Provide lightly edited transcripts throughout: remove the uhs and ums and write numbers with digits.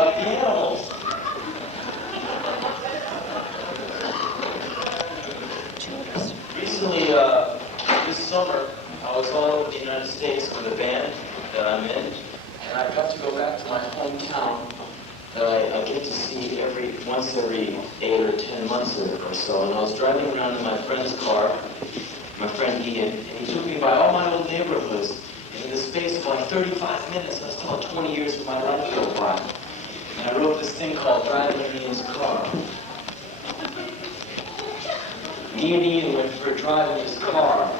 like the animals. Recently, this summer, I was all over the United States with a band that I'm in, and I got to go back to my hometown that I get to see once every 8 or 10 months or so. And I was driving around in my friend's car, my friend Ian, and he took me by all my old neighborhoods. And in the space of like 35 minutes, I saw 20 years of my life go by. And I wrote this thing called Driving Ian's Car. Me and Ian went for a drive in his car.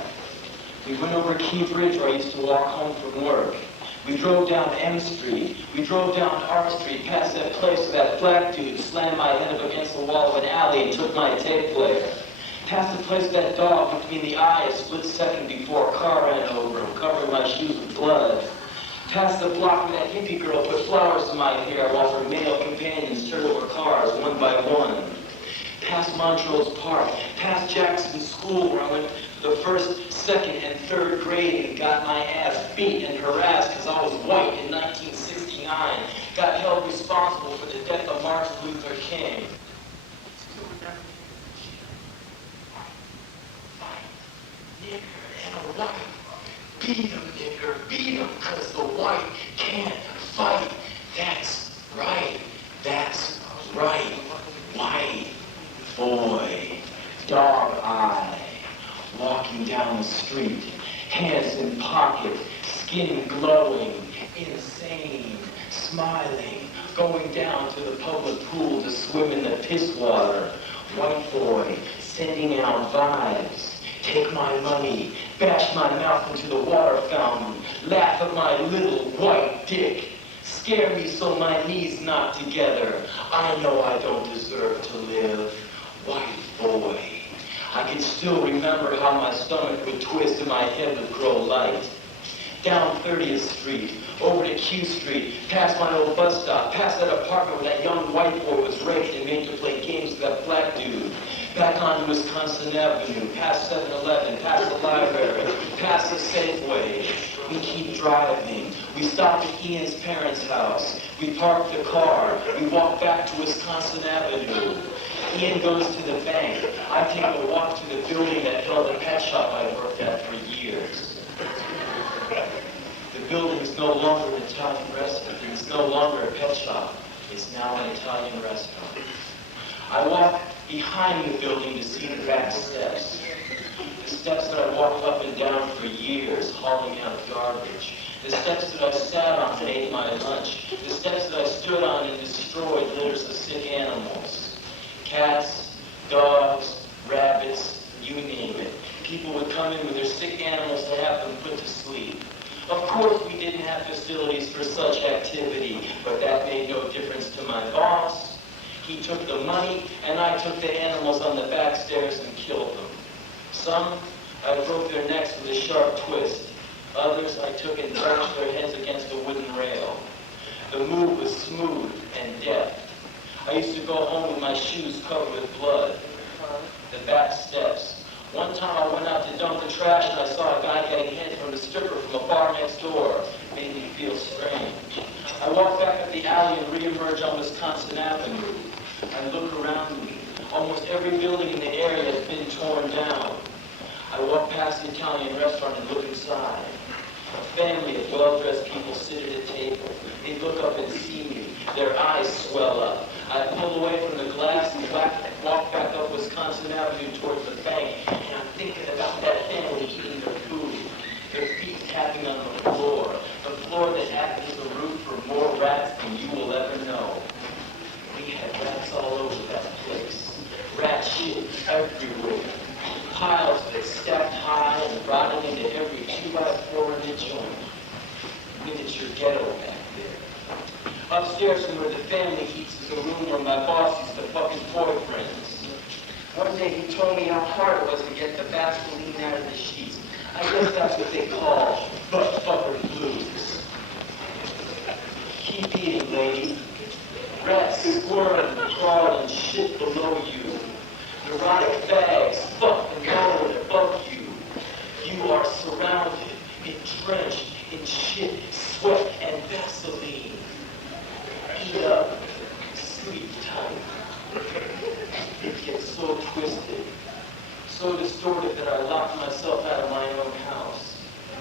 We went over Key Bridge where I used to walk home from work. We drove down M Street. We drove down R Street, past that place where that black dude slammed my head up against the wall of an alley and took my tape player. Past the place that dog looked me in the eye a split second before a car ran over him, covering my shoes with blood. Past the block where that hippie girl put flowers in my hair while her male companions turned over cars one by one. Past Montrose Park, past Jackson School where I went the first, second, and third grade and got my ass beat and harassed because I was white in 1969. Got held responsible for the death of Martin Luther King. Nigger and a white. Beat him, nigger, beat him, because the white can't fight. That's right. That's right. White boy. Dog eye. Walking down the street, hands in pocket, skin glowing, insane, smiling, going down to the public pool to swim in the piss water. White boy, sending out vibes. Take my money, bash my mouth into the water fountain, laugh at my little white dick, scare me so my knees knock together. I know I don't deserve to live. White boy. I can still remember how my stomach would twist and my head would grow light. Down 30th Street, over to Q Street, past my old bus stop, past that apartment where that young white boy was raped and made to play games with that black dude. Back onto Wisconsin Avenue, past 7-Eleven, past the library, past the Safeway. We keep driving. We stopped at Ian's parents' house. We parked the car. We walked back to Wisconsin Avenue. Ian goes to the bank. I take a walk to the building that held the pet shop I worked at for years. The building is no longer an Italian restaurant. It's no longer a pet shop. It's now an Italian restaurant. I walk behind the building to see the back steps. The steps that I walked up and down for years, hauling out garbage. The steps that I sat on and ate my lunch. The steps that I stood on and destroyed litters of sick animals. Cats, dogs, rabbits, you name it. People would come in with their sick animals to have them put to sleep. Of course, we didn't have facilities for such activity, but that made no difference to my boss. He took the money, and I took the animals on the back stairs and killed them. Some, I broke their necks with a sharp twist. Others, I took and thrashed their heads against a wooden rail. The move was smooth and deft. I used to go home with my shoes covered with blood. The back steps. One time I went out to dump the trash and I saw a guy getting head from a stripper from a bar next door. It made me feel strange. I walk back up the alley and re-emerge on Wisconsin Avenue. I look around me. Almost every building in the area has been torn down. I walk past the Italian restaurant and look inside. A family of well-dressed people sit at a table. They look up and see me. Their eyes swell up. I pull away from the glass and walk back up Wisconsin Avenue towards the bank, and I'm thinking about that family eating their food, their feet tapping on the floor that acts as a roof for more rats than you will ever know. We had rats all over that place. Rat shit everywhere. Piles that stacked high and rotted into every 2x4 in the joint. Miniature ghetto back there. Upstairs from where the family eats is a room where my boss used to fuck his boyfriends. One day he told me how hard it was to get the Vaseline out of the sheets. I guess that's what they call butt fucker blues. Keep eating, lady. Rats squirm and crawl and shit below you. Neurotic bags fuck and roll above you. You are surrounded, entrenched in shit, sweat, and Vaseline. Eat up. so distorted that I locked myself out of my own house.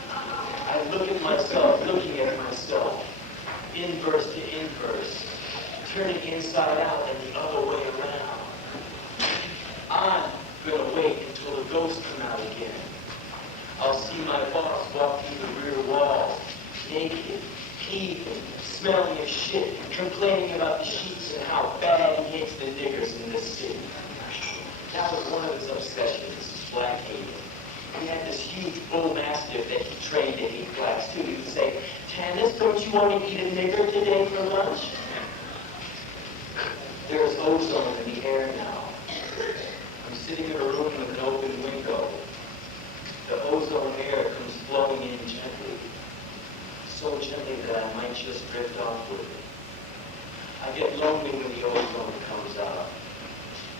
I look at myself, looking at myself, inverse to inverse, turning inside out and the other way around. I'm gonna wait until the ghosts come out again. I'll see my boss walk through the rear walls, naked, heaving, smelling of shit, complaining about the sheets and how bad he hates the niggers in this city. That was one of his obsessions, his black hating. He had this huge bull mastiff that he trained to hate blacks too. He would say, "Tannis, don't you want to eat a nigger today for lunch?" There's ozone in the air now. I'm sitting in a room with an open window. The ozone air comes flowing in gently. So gently that I might just drift off with it. I get lonely when the ozone comes out.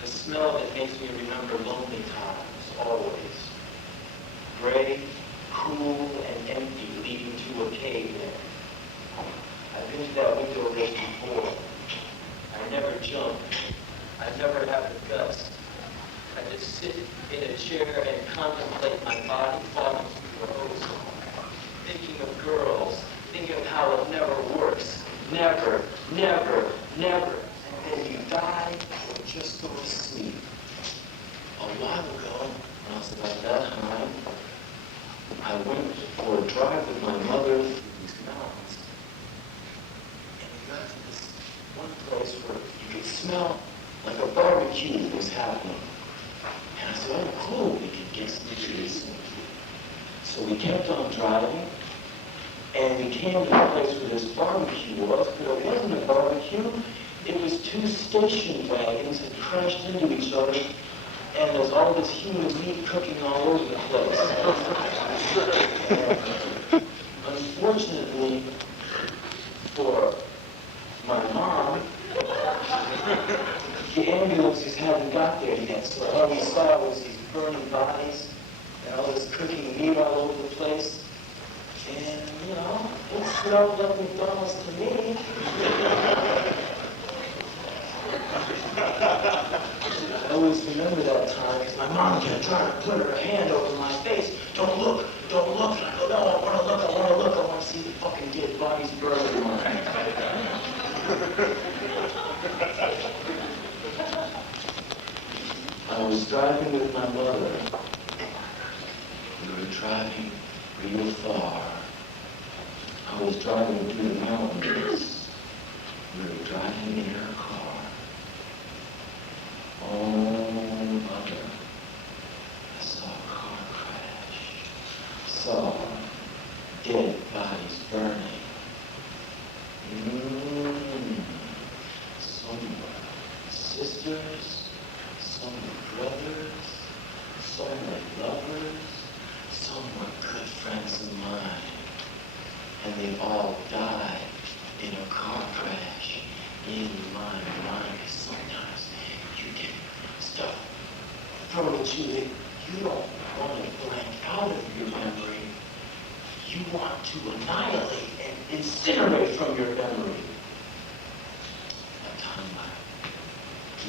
The smell that makes me remember lonely times, always. Gray, cool, and empty, leading to a cave in. I've been to that window ledge before. I never jump. I never have the guts. I just sit in a chair and contemplate my body falling through the ozone. Thinking of girls, thinking of how it never works. Never, never, never. And then you die or just go to sleep. A while ago, when I was about that time, I went for a drive with my mother through these mountains. And we got to this one place where you could smell like a barbecue was happening. And I said, "Oh, cool, we could get some trees." So we kept on driving, and we came to the place where this barbecue was, but it wasn't a barbecue. It was two station wagons that crashed into each other, and there's all this human meat cooking all over the place. And unfortunately for my mom, the ambulances hadn't got there yet, so all we saw was these burning bodies and all this cooking meat all over the place. And, you know, it smelled like McDonald's to me. I always remember that time because my mom kept trying to put her hand over my face. "Don't look, don't look." And I go, "No, I want to look, I want to look. I want to see the fucking dead bodies burning." I was driving with my mother. We were driving real far. I was driving through the mountains. We were driving in her car. Oh, mother, I saw a car crash. Saw dead bodies burning. Some were sisters, some were brothers, some were lovers, some were good friends of mine. And they all died in a car crash in my mind. Sometimes you get stuff thrown at you that you don't want to blank out of your memory. You want to annihilate and incinerate from your memory. One time my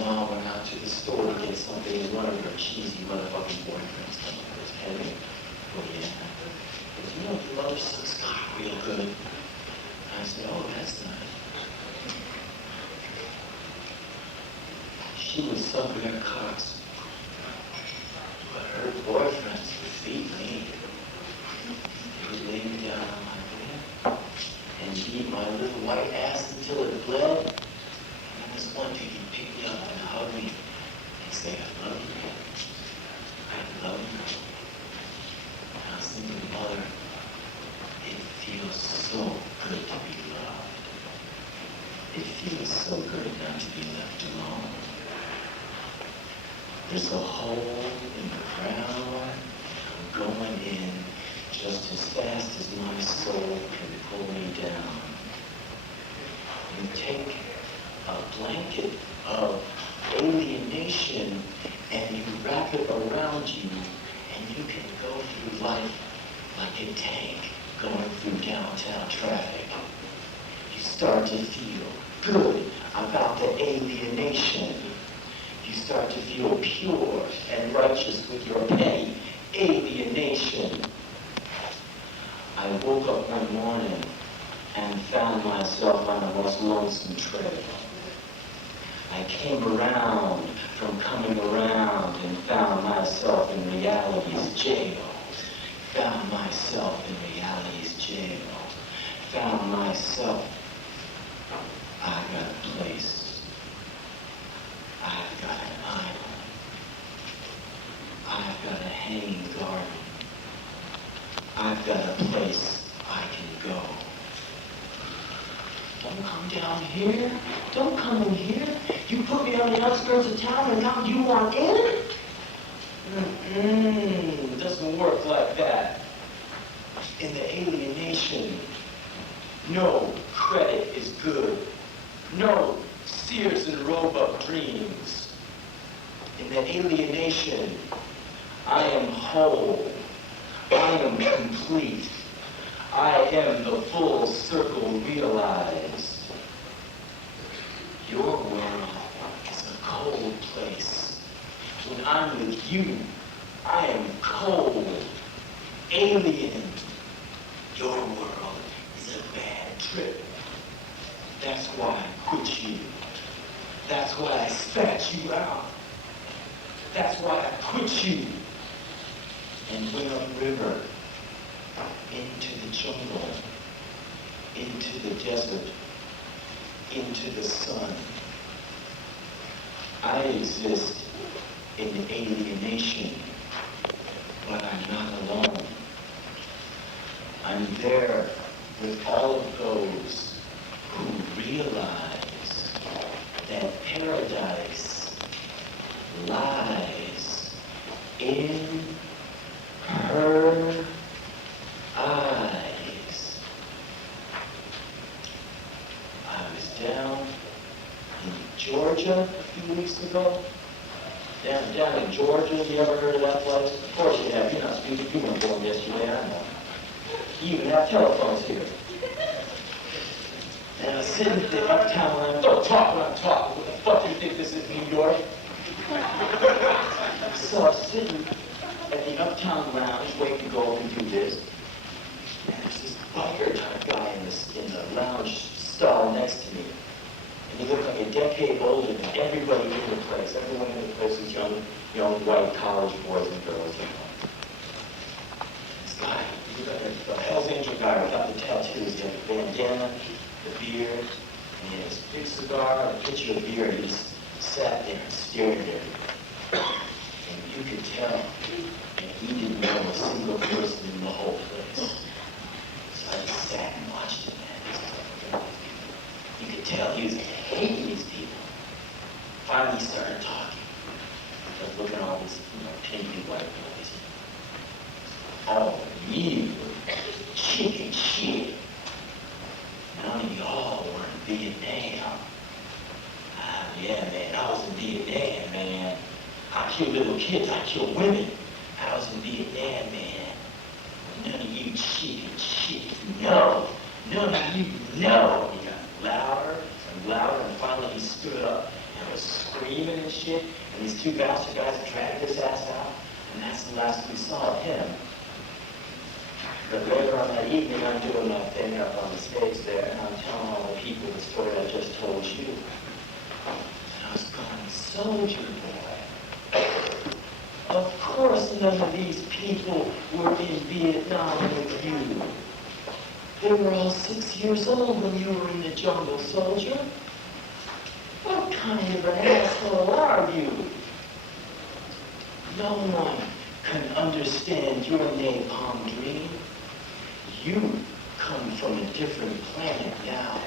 mom went out to the store to get something and one of her cheesy motherfucking boyfriends came up with his head. "Oh yeah, you know your mother sucks cock real good." I said, "Oh, that's nice." She would suck their cocks, but her boyfriends would feed me. They would lay me down on my bed and beat my little white ass until it bled. And then this one day he'd pick me up and hug me and say, "I love you. I love you." And I was thinking, "Mother, it feels so good to be loved. It feels so good not to be left alone. There's a hole in the ground. I'm going in just as fast as my soul can pull me down. You take a blanket of alienation and you wrap it around you, and you can go through life like a tank going through downtown traffic. You start to feel good about the alienation. You start to feel pure and righteous with your petty alienation. I woke up one morning and found myself on the most lonesome trail. I came around from coming around and found myself in reality's jail. Found myself in reality's jail. Found myself, I've got a place. I've got an island. I've got a hanging garden. I've got a place I can go. Don't come down here. Don't come in here. You put me on the outskirts of town and now you want in? It doesn't work like that. In the alienation, no credit is good. No Sears and Roebuck dreams. In the alienation, I am whole. I am complete. I am the full circle realized. Your world is a cold place. When I'm with you, I am cold, alien. Your world is a bad trip. That's why I quit you. That's why I spat you out. That's why I quit you and went upriver into the jungle, into the desert, into the sun. I exist in alienation, but I'm not alone. I'm there with all of those who realize that paradise lies in her eyes. I was down in Georgia a few weeks ago. Down in Georgia, you ever heard of that place? Of course you have. You're not stupid. You weren't born yesterday, I know. You even have telephones here. And I was sitting at the uptown lounge. Don't talk when I'm talking. What the fuck do you think this is, New York? So I was sitting at the uptown lounge waiting to go up and do this. And there's this biker type guy in the lounge stall next to me. And he looked like a decade older than everybody in the place. Everyone in the place was young white college boys and girls. This guy, he looked like a Hell's Angel guy without the tattoos. He had the bandana, the beard, and he had his big cigar and a pitcher of beer. And he just sat there and stared at everybody. And you could tell that he didn't know a single person in the whole place. So I just sat and watched him, man. You could tell he was hating these people. Finally he started talking. I was looking at all these, pinky white boys. Oh, you chicken shit. None of y'all were in Vietnam. Yeah, man, I was in Vietnam, man. I killed little kids, I killed women. I was in Vietnam, man. None of you chicken shit know. None of you know. He got louder and louder, and finally he stood up and was screaming and shit. And these two bastard guys dragged his ass out, and that's the last we saw of him. But later on that evening, I'm doing my thing up on the stage there, and I'm telling all the people the story I just told you. And I was going, soldier boy. Of course none of these people were in Vietnam with you. They were all 6 years old when you were in the jungle, soldier. What kind of an asshole are you? No one can understand your napalm dream. You come from a different planet now.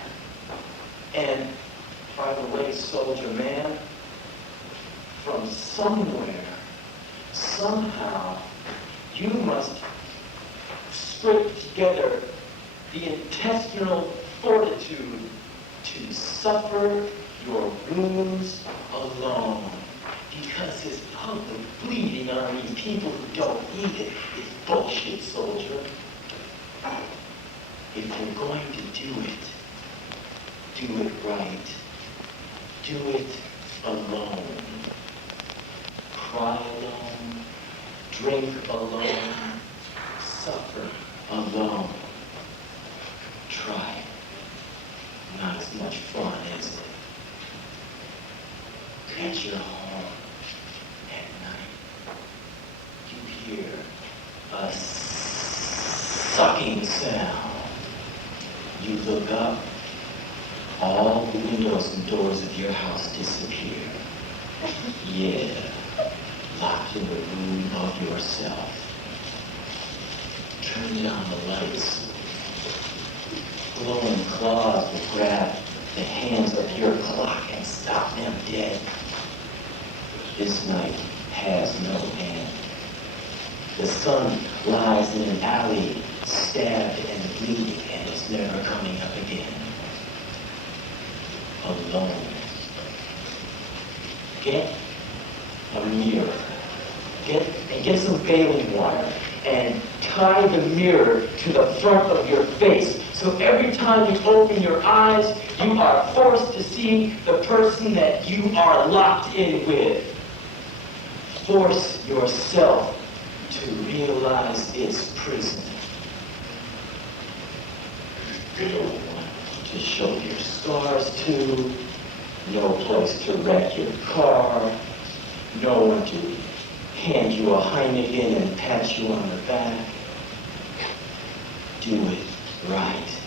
And by the way, soldier man, from somewhere, somehow, you must scrape together the intestinal fortitude to suffer your wounds alone. Because this public bleeding on these people who don't need it is bullshit, soldier. If you're going to do it right. Do it alone. cry alone, drink alone, suffer alone. Try it. Not as much fun, is it? At your home at night, you hear a sucking sound. You look up, all the windows and doors of your house disappear. Yeah, locked in the room of yourself. Turn down the lights. Glowing claws will grab the hands of your clock and stop them dead. This night has no end. The sun lies in an alley, stabbed and bleeding, and is never coming up again. Alone. Get a mirror. Get some baling wire and tie the mirror to the front of your face. So every time you open your eyes, you are forced to see the person that you are locked in with. Force yourself to realize its prison. No one to show your scars to, no place to wreck your car, no one to hand you a Heineken and pat you on the back. Do it right.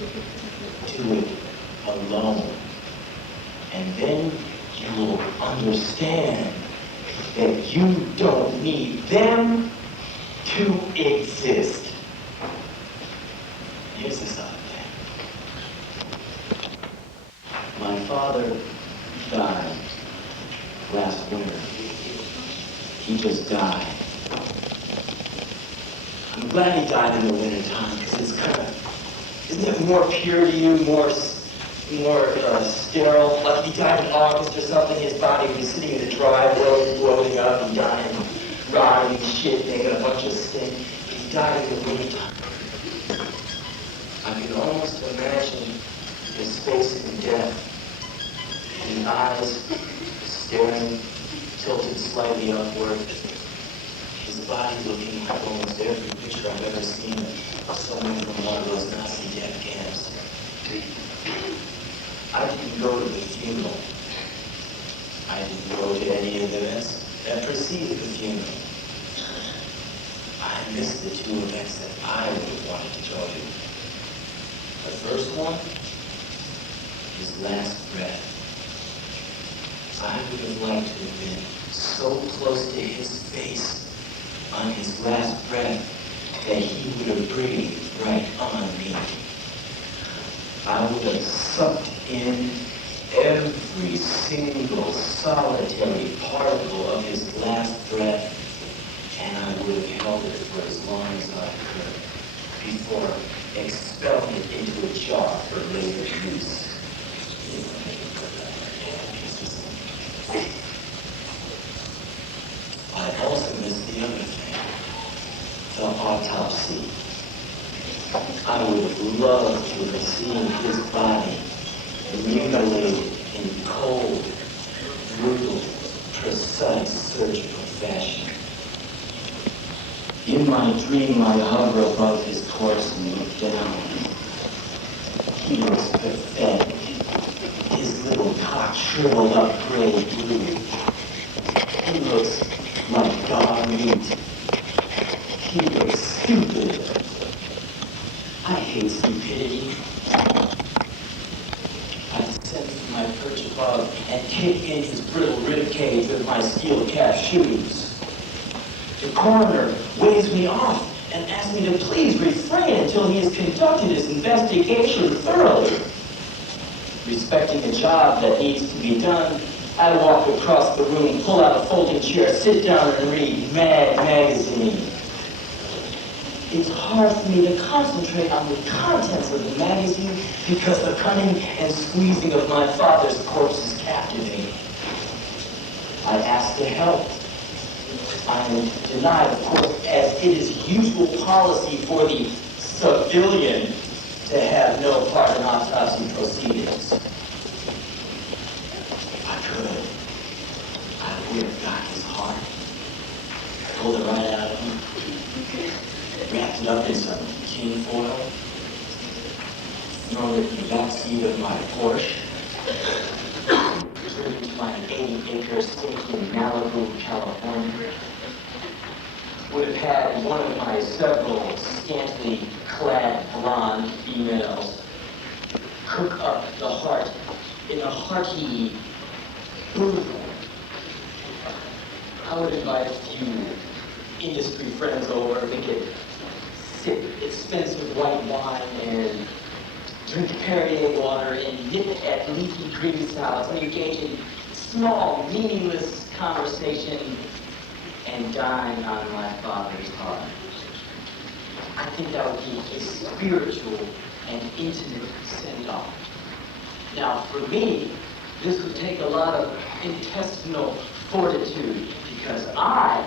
Do it alone. And then you will understand that you don't need them to exist. Here's this other thing. My father died last winter. He just died. I'm glad he died in the wintertime because it's kind of, isn't it more pure to you, more sterile? Like if he died in August or something, his body would be sitting in the driveway, blowing up and dying, rotting and shit, making a bunch of stink. He died in the wintertime. I can almost imagine his face in death, and eyes staring, tilted slightly upward, his body looking like almost every picture I've ever seen of someone from one of those Nazi death camps. I didn't go to the funeral. I didn't go to any of the events that preceded the funeral. I missed the two events that I would have wanted to go to. The first one, his last breath. I would have liked to have been so close to his face on his last breath that he would have breathed right on me. I would have sucked in every single solitary particle of his last breath, and I would have held it for as long as I could before expelling it into a jar for later use. I also missed the other thing, the autopsy. I would have loved to have seen his body mutilated in cold, brutal, precise surgical fashion. In my dream, I hover above his corpse and look down. He looks pathetic. His little cock shriveled up gray blue. He looks like dog meat. He looks stupid. I hate stupidity. I descend from my perch above and kick in his brittle ribcage with my steel-cap shoes. The coroner waves me off and asks me to please refrain until he has conducted his investigation thoroughly. Respecting a job that needs to be done, I walk across the room, pull out a folding chair, sit down and read Mad Magazine. It's hard for me to concentrate on the contents of the magazine because the cunning and squeezing of my father's corpse is captivating. I ask to help. I am denied, of course, as it is usual policy for the civilian to have no part in autopsy proceedings. If I could, I would have got his heart. pulled it right out of him, wrapped it up in some tin foil, thrown it in the backseat of my Porsche, driven to my 80-acre stake in Malibu, California. Would have had one of my several scantily clad blonde females cook up the heart in a hearty boozle. I would invite a few industry friends over. We could sip expensive white wine and drink Perrier water and nip at leafy green salads and engage in small, meaningless conversation and dine on my father's heart. I think that would be a spiritual and intimate send-off. Now, for me, this would take a lot of intestinal fortitude because I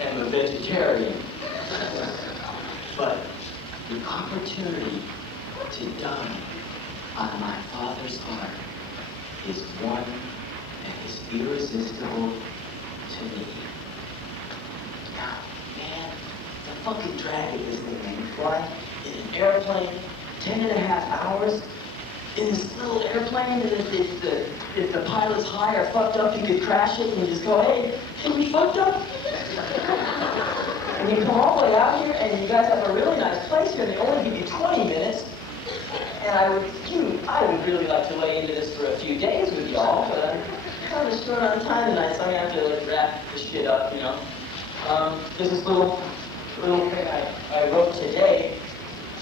am a vegetarian. But the opportunity to dine on my father's heart is one that is irresistible to me. Now, man, the fucking drag of this thing, man. You fly in an airplane, 10.5 hours, in this little airplane, and if the pilot's high or fucked up, you could crash it and just go, hey, we fucked up? And you come all the way out here, and you guys have a really nice place here, and they only give you 20 minutes. And I would really like to lay into this for a few days with y'all, but I'm kind of short on time tonight, so I'm gonna have to wrap this shit up, you know. There's this little thing I wrote today,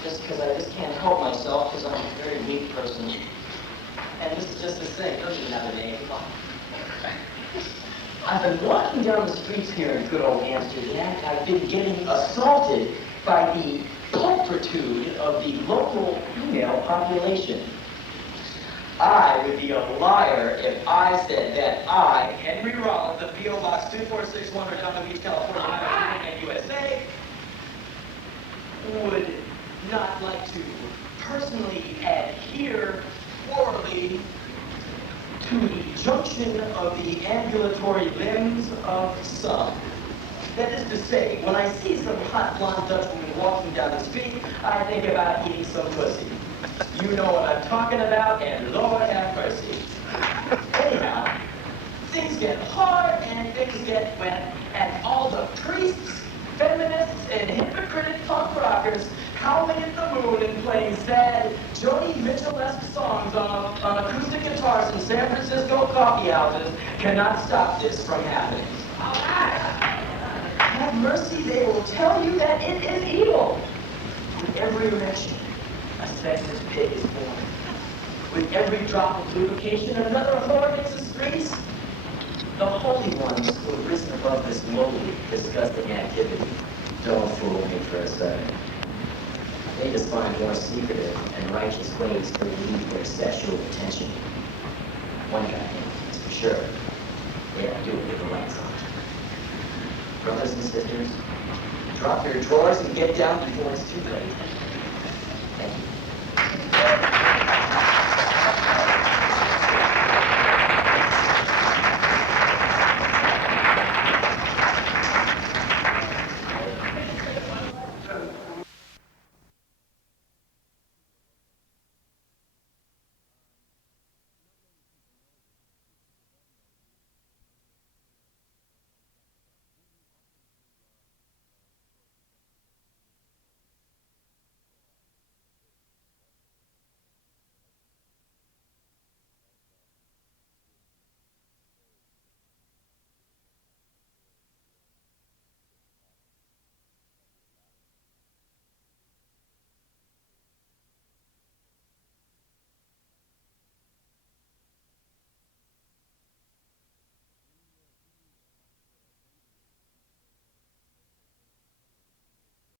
just because I just can't help myself, because I'm a very weak person. And this is just this thing, it doesn't even have a name. I've been walking down the streets here in good old Amsterdam, and I've been getting assaulted by the pulchritude of the local female population. I would be a liar if I said that I, Henry Rollins, the P.O. Box 2461, Redondo Beach, California, and USA, would not like to personally adhere orally to the junction of the ambulatory limbs of some. That is to say, when I see some hot blonde Dutch woman walking down the street, I think about eating some pussy. You know what I'm talking about, and Lord have mercy. Anyhow, things get hard and things get wet, and all the priests, feminists, and hypocritic punk rockers howling at the moon and playing sad Joni Mitchell-esque songs on acoustic guitars in San Francisco coffee houses cannot stop this from happening. Have mercy, they will tell you that it is evil. With every erection, a sexist pig is born. With every drop of lubrication, another whore hits the streets. The holy ones who have risen above this lowly, disgusting activity don't fool me for a second. They just find more secretive and righteous ways to relieve their sexual attention. One guy, that's for sure. They don't do it with the lights on. Brothers and sisters, drop your drawers and get down before it's too late. Thank you.